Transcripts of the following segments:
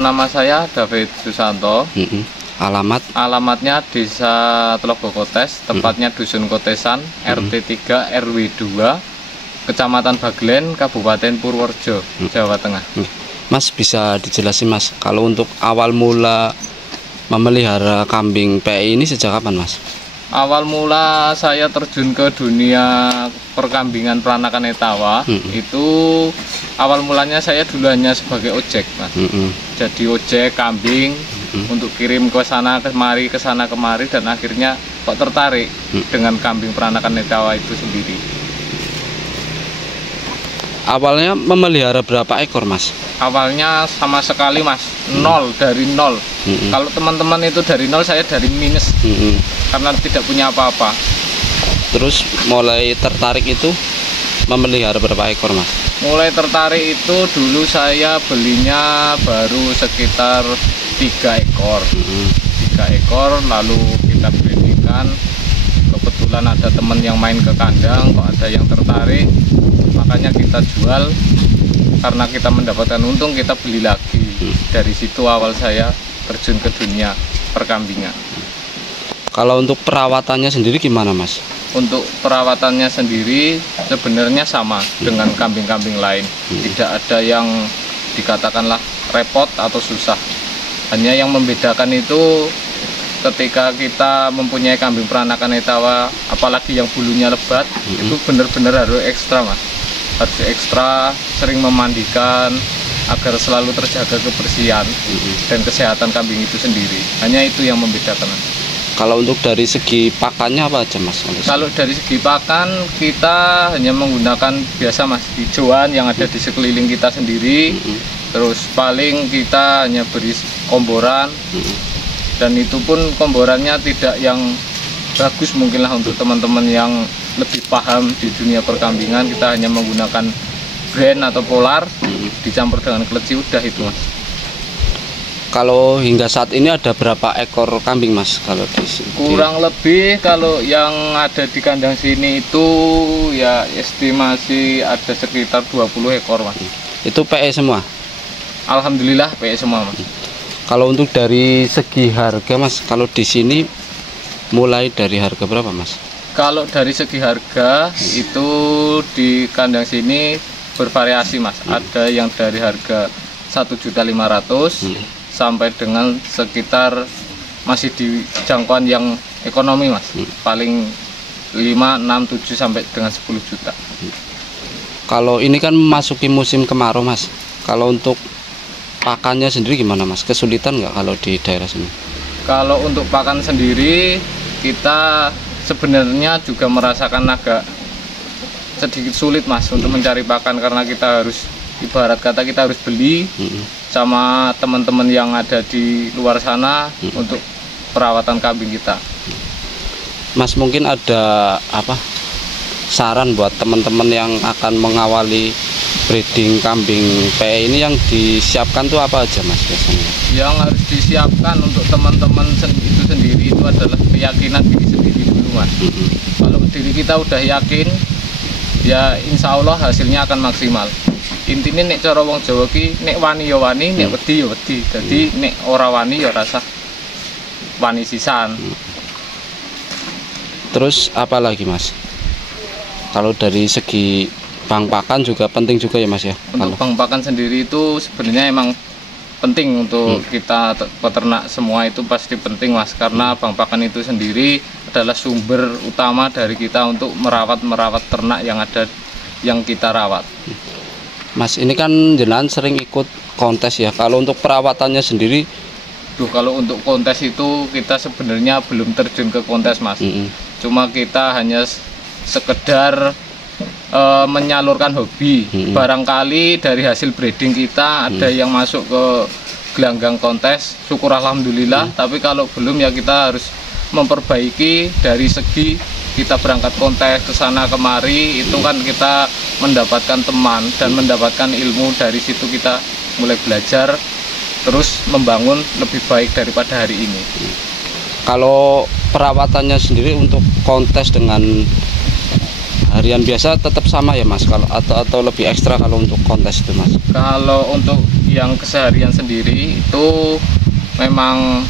nama saya David Susanto. Alamatnya Desa Tlogo Kotes, tepatnya Dusun Kotesan, RT 3 RW 2, Kecamatan Baglen, Kabupaten Purworejo, Jawa Tengah. Mas, bisa dijelasin Mas, kalau untuk awal mula memelihara kambing PI ini sejak kapan Mas? Awal mula saya terjun ke dunia perkambingan peranakan Etawa, itu awal mulanya saya dulu hanya sebagai ojek Mas. Jadi ojek kambing untuk kirim ke sana kemari, dan akhirnya kok tertarik dengan kambing peranakan Etawa itu sendiri. Awalnya memelihara berapa ekor Mas? Awalnya sama sekali Mas, dari nol. Kalau teman-teman itu dari nol, saya dari minus, karena tidak punya apa-apa. Terus mulai tertarik itu memelihara berapa ekor Mas? Mulai tertarik itu dulu saya belinya baru sekitar 3 ekor. 3 ekor lalu kita breedingkan. Kebetulan ada teman yang main ke kandang, kok ada yang tertarik, makanya kita jual. Karena kita mendapatkan untung, kita beli lagi. Dari situ awal saya terjun ke dunia perkambingan. Kalau untuk perawatannya sendiri gimana Mas? Untuk perawatannya sendiri sebenarnya sama dengan kambing-kambing lain. Tidak ada yang dikatakanlah repot atau susah. Hanya yang membedakan itu ketika kita mempunyai kambing peranakan Etawa, apalagi yang bulunya lebat, itu benar-benar harus ekstra Mas. Harus ekstra, sering memandikan agar selalu terjaga kebersihan dan kesehatan kambing itu sendiri. Hanya itu yang membedakan Mas. Kalau untuk dari segi pakannya apa aja Mas? Kalau dari segi pakan kita hanya menggunakan biasa Mas, hijauan yang ada di sekeliling kita sendiri. Terus paling kita hanya beri komboran, dan itu pun komborannya tidak yang bagus mungkinlah untuk teman-teman yang lebih paham di dunia perkambingan. Kita hanya menggunakan brand atau polar dicampur dengan kleci, udah itu Mas. Kalau hingga saat ini ada berapa ekor kambing Mas? Kalau kurang lebih kalau yang ada di kandang sini itu ya estimasi ada sekitar 20 ekor Mas. Itu PE semua? Alhamdulillah PE semua Mas. Kalau untuk dari segi harga Mas, kalau di sini mulai dari harga berapa Mas? Kalau dari segi harga itu di kandang sini bervariasi Mas. Ada yang dari harga 1.500.000 sampai dengan sekitar masih di jangkauan yang ekonomi Mas. Paling 5, 6, 7 sampai dengan 10 juta. Kalau ini kan memasuki musim kemarau Mas. Kalau untuk pakannya sendiri gimana Mas? Kesulitan nggak kalau di daerah sini? Kalau untuk pakan sendiri kita sebenarnya juga merasakan agak sedikit sulit Mas untuk mencari pakan, karena kita harus, ibarat kata kita harus beli sama teman-teman yang ada di luar sana untuk perawatan kambing kita. Mas, mungkin ada apa saran buat teman-teman yang akan mengawali breeding kambing PE ini, yang disiapkan tuh apa aja Mas biasanya? Yang harus disiapkan untuk teman-teman itu sendiri itu adalah keyakinan diri sendiri dulu Mas. Kalau diri kita udah yakin, ya insya Allah hasilnya akan maksimal. Intinya nek cara wong Jawa ki, nek wani ya wani, nek wedi ya wedi. Jadi nek ora wani ya rasa wani sisan. Terus apa lagi Mas? Kalau dari segi bank pakan juga penting juga ya Mas ya? Untuk bank pakan sendiri itu sebenarnya emang penting untuk kita peternak semua, itu pasti penting Mas, karena bank pakan itu sendiri adalah sumber utama dari kita untuk merawat ternak yang ada, yang kita rawat. Mas, ini kan jenengan sering ikut kontes ya. Kalau untuk perawatannya sendiri? Kalau untuk kontes itu kita sebenarnya belum terjun ke kontes Mas. Cuma kita hanya sekedar menyalurkan hobi. Barangkali dari hasil breeding kita ada yang masuk ke gelanggang kontes, syukur alhamdulillah. Tapi kalau belum ya kita harus memperbaiki dari segi kita berangkat kontes ke sana kemari, itu kan kita mendapatkan teman dan mendapatkan ilmu. Dari situ kita mulai belajar terus membangun lebih baik daripada hari ini. Kalau perawatannya sendiri untuk kontes dengan harian biasa tetap sama ya Mas, kalau atau lebih ekstra kalau untuk kontes itu Mas? Kalau untuk yang keseharian sendiri itu memang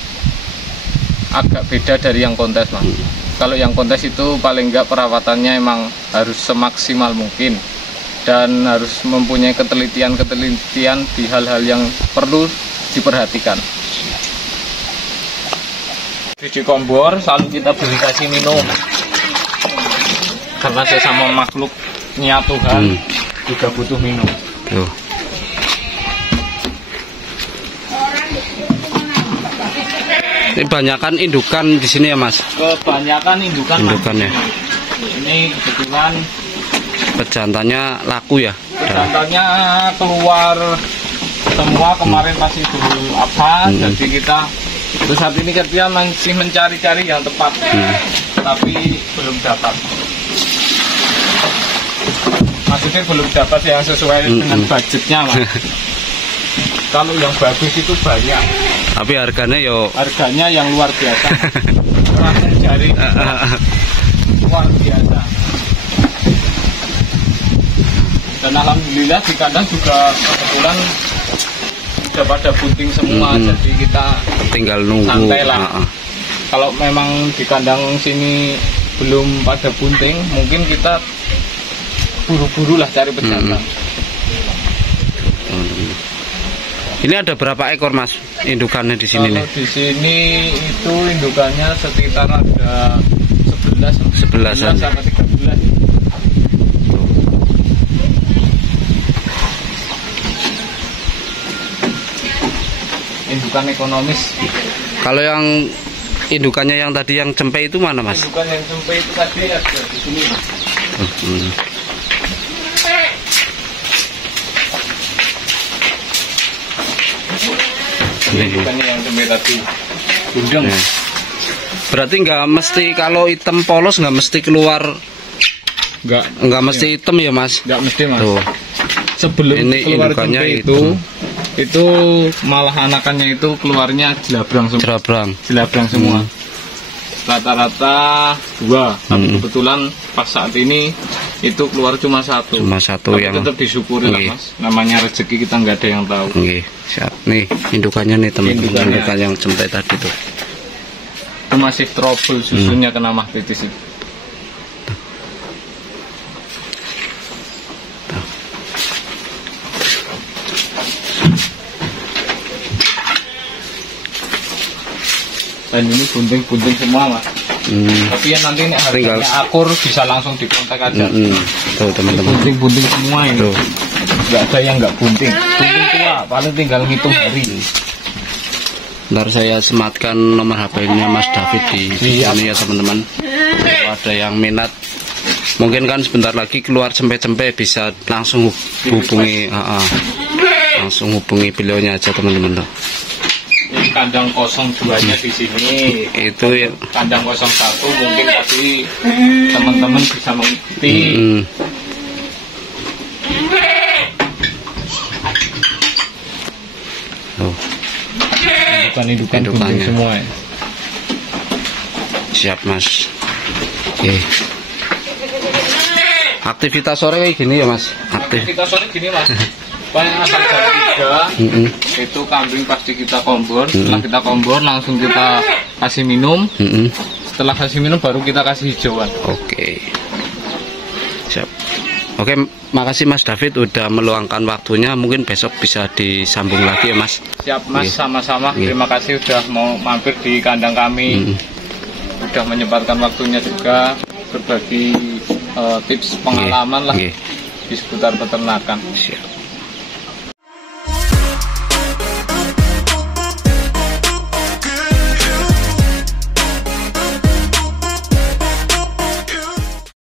agak beda dari yang kontes, Mas. Kalau yang kontes itu paling enggak perawatannya emang harus semaksimal mungkin dan harus mempunyai ketelitian di hal-hal yang perlu diperhatikan. Biji kompor selalu kita beri kasih minum karena sesama makhluknya Tuhan juga butuh minum. Ini banyakan indukan di sini ya, Mas? Kebanyakan indukan ya. Ini kebetulan pejantannya laku ya? Pejantannya keluar semua kemarin pas Idul Adha, jadi kita saat ini kita masih mencari-cari yang tepat, tapi belum dapat. Maksudnya belum dapat yang sesuai dengan budgetnya, Mas. Kalau yang bagus itu banyak. Tapi harganya yang luar biasa. Kurang mencari luar biasa. Dan alhamdulillah di kandang juga kebetulan sudah pada bunting semua, jadi kita tinggal nunggu. Santai lah. Kalau memang di kandang sini belum pada bunting, mungkin kita buru-buru lah cari pejantan. Ini ada berapa ekor, Mas, indukannya di sini? Kalau di sini itu indukannya sekitar ada 11 sampai 13. Indukan ekonomis. Kalau yang indukannya yang tadi yang cempe itu mana, Mas? Indukan yang cempe itu tadi ada di sini, Mas. Indukannya yang cempe tadi. Gundeng. Berarti nggak mesti kalau hitam polos nggak mesti keluar. Nggak mesti hitam ya, Mas? Nggak mesti, Mas. Tuh. Sebelum ini keluar cempe itu malah anakannya itu keluarnya jelabrang semua. Rata-rata 2, tapi kebetulan pas saat ini itu keluar cuma satu tapi yang tetap disyukuri lah, Mas. Namanya rezeki, kita nggak ada yang tahu. Siap. Nih indukannya nih, teman-teman. Indukan yang cempe tadi tuh itu masih trouble, susunya kena mah kritis. Dan ini bunting-bunting semua, Mas. Tapi ya nanti ini harganya akur, bisa langsung dikontak aja. Tuh, teman-teman. Bunting-bunting semua ini. Nggak ada yang nggak bunting. Bunting tua, paling tinggal ngitung hari. Ntar saya sematkan nomor HP-nya Mas David di sini ya, teman-teman. Kalau ada yang minat, mungkin kan sebentar lagi keluar cempe-cempe, bisa langsung hubungi beliaunya aja, teman-teman. Ini kandang 02-nya di sini. Itu ya. Kandang 01 mungkin tadi teman-teman bisa mengerti. Indukannya semua ya. Siap, Mas. Oke. Aktivitas sore kayak gini ya, Mas? Aktivitas sore gini, Mas. Paling asal jam 3 itu kambing pasti kita kombor. Setelah kita kombor langsung kita kasih minum. Setelah kasih minum baru kita kasih hijauan. Oke. Siap. Oke, makasih Mas David udah meluangkan waktunya. Mungkin besok bisa disambung lagi ya, Mas. Siap, Mas. Sama-sama. Terima kasih udah mau mampir di kandang kami. Udah menyempatkan waktunya juga berbagi tips pengalaman lah di seputar peternakan. Siap.